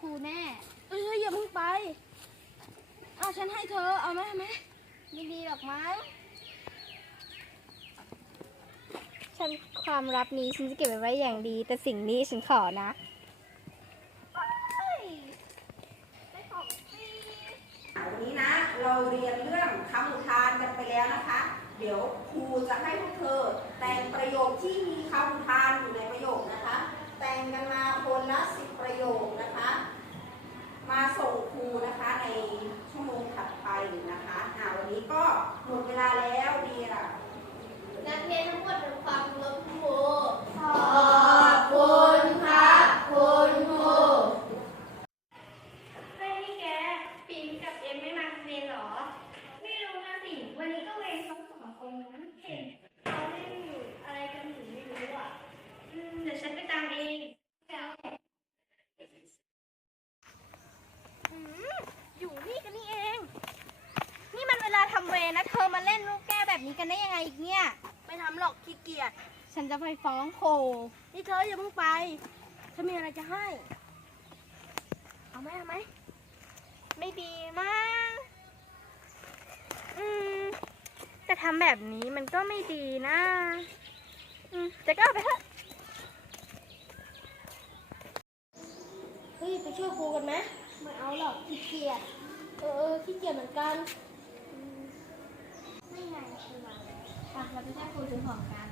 ครูแน่ เอ้ยอย่าเพิ่งไป เอาฉันให้เธอ เอาไหมเอาไหมไม่ดีหรอกมั้ง ฉันความลับนี้ฉันจะเก็บไว้อย่างดี แต่สิ่งนี้ฉันขอนะ วันนี้นะ เราเรียนเรื่องคำอุทานกันไปแล้วนะคะ เดี๋ยวครูจะให้พวกเธอ แต่งประโยคที่มีคำอุทานอยู่ในประโยคนะคะ แต่งกันมาคนละสิบประโยคนะคะ มาส่งครูนะคะในชั่วโมงถัดไปนะคะอ่าวันนี้ก็หมดเวลาแล้วดีละนักเรียนทั้งหมดเป็นความเคารพครูขอบคุณครับคุณครู เฮ้ยนี่แกปินกับเอ็มไม่มาเรียนเหรอ ไม่รู้นะสิ วันนี้ก็เวรทั้งสองคนนะเห็นเขาเล่นอยู่อะไรกันอยู่ไม่รู้อะอืมเดี๋ยวฉันไปตามเองแล้ว อยู่นี่กันนี่เอง นี่มันเวลาทำเวรนะ เธอมาเล่นลูกแก้วแบบ นี้กันได้ยังไงอีกเนี่ย ไม่ทำหรอกขี้เกียจ ฉันจะไปฟ้องครูนี่เธออย่าเพิ่งไป ฉันมีอะไรจะให้ เอาไหมเอาไหม ไม่ดีมากอืมแต่ทำแบบนี้มันก็ไม่ดีนะอืมแต่ก็เอาไปเถอะเฮ้ยไปช่วยครูกันไหมไม่เอาหรอกขี้เกียจ เออเออขี้เกียจเหมือนกัน ไม่ไงคือมาไปเราไปช่วยครูซื้อของกัน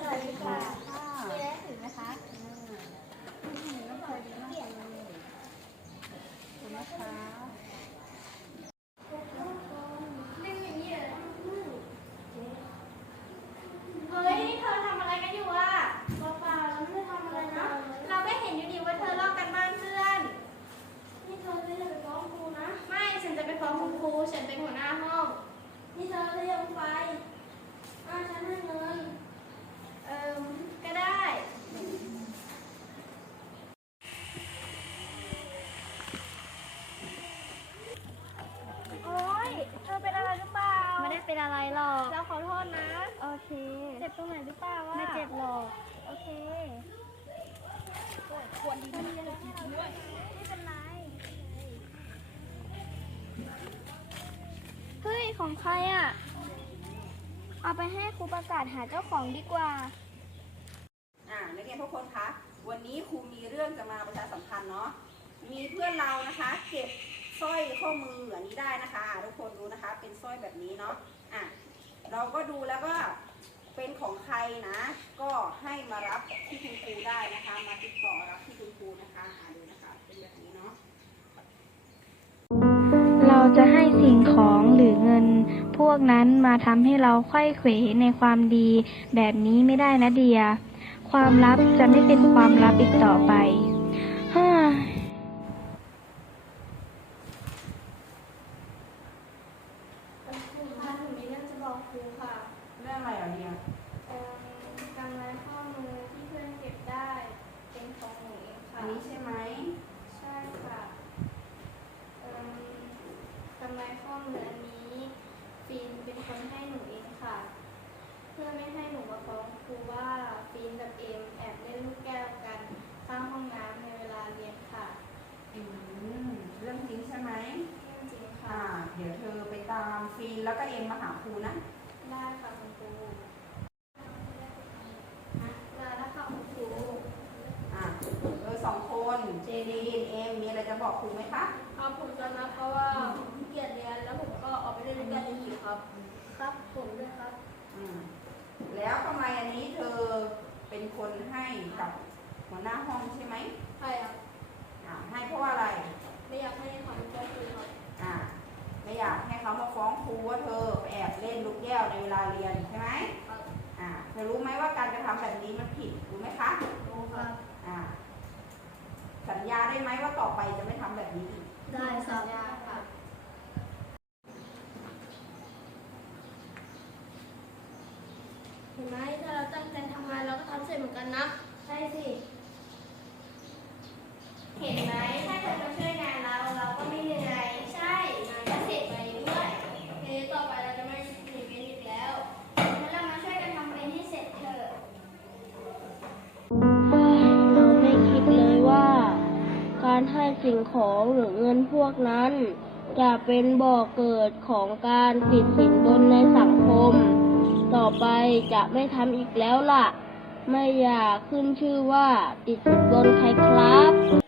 สวัสดีค่ะถึงนะคะ เล่นอย่างนี้เหรอเฮ้ยนี่เธอทำอะไรกันอยู่อะ เปล่าๆเราไม่ได้ทำอะไรนะ เราก็เห็นอยู่ดีว่าเธอลอกกันบ้านเพื่อน นี่เธอจะอย่าไปฟ้องครูนะ ไม่ ฉันจะไปฟ้องคุณครู ฉันเป็นหัวหน้าห้อง นี่เธอจะอย่าเพิ่งไปอ่าฉันให้เงิน เออก็ได้ โอ๊ย เธอเป็นอะไรหรือเปล่า ไม่ได้เป็นอะไร หรอก เราขอโทษนะ โอเค เจ็บตรงไหนหรือเปล่าวะไม่เจ็บหรอก โอเคควรดีนะไม่เป็นไรไม่เป็นไร เฮ้ย ของใครอะ เอาไปให้ครูประกาศหาเจ้าของดีกว่า อ่านักเรียนทุกคนคะ วันนี้ครูมีเรื่องจะมาประชาสัมพันธ์เนาะ มีเพื่อนเรานะคะ เก็บสร้อยข้อมืออันนี้ได้นะคะอ่าทุกคนดูนะคะ เป็นสร้อยแบบนี้เนาะ อะ เราก็ดูแล้วก็เป็นของใครนะ ก็ให้มารับที่คุณครูได้นะคะ มาติดต่อรับที่คุณครูนะคะอ่าดูนะคะเป็นแบบนี้เนาะเราจะให้สิ่งของหรือเงิน พวกนั้นมาทำให้เราไข้เขวในความดี แบบนี้ไม่ได้นะเดีย ความลับจะไม่เป็นความลับอีกต่อไป รื่องจริงใช่ไหมเรื่องจริงอ่าค่ะเดี๋ยวเธอไปตามฟีนแล้วก็เอ็มมาหาครูนะได้ค่ะคุณครูมาแล้วค่ะคุณครูอ่าเออสองคนเจดีนเอ็มมีอะไรจะบอกครูไหมคะเอาผมจะนับเพราะว่าผมขี้เกียจเรียนแล้วผมก็ออกไปเล่นด้วยกันอีกครับ ครับผมด้วยครับ อืมแล้วทำไมอันนี้เธอเป็นคนให้กับหัวหน้าห้องใช่ไหมใช่ครับอ่าให้เพราะว่าอะไร ไม่อยากให้ทำก็คือครับอ่าไม่อยากให้เขามาฟ้องครูว่าเธอไปแอบเล่นลูกแก้วในเวลาเรียนใช่ไหมครับอ่าเธอรู้ไหมว่าการกระทำแบบนี้มันผิดรู้ไหมคะรู้ครับอ่าสัญญาได้ไหมว่าต่อไปจะไม่ทำแบบนี้อีกได้ครับยาค่ะเห็นไหมถ้าเราตั้งใจทำงานเราก็ทำเสร็จเหมือนกันนะ ใช่สิ สิ่งของหรือเงินพวกนั้น จะเป็นบ่อเกิดของการติดสินบนในสังคม ต่อไปจะไม่ทำอีกแล้วล่ะ ไม่อยากขึ้นชื่อว่าติดสินบนใครครับ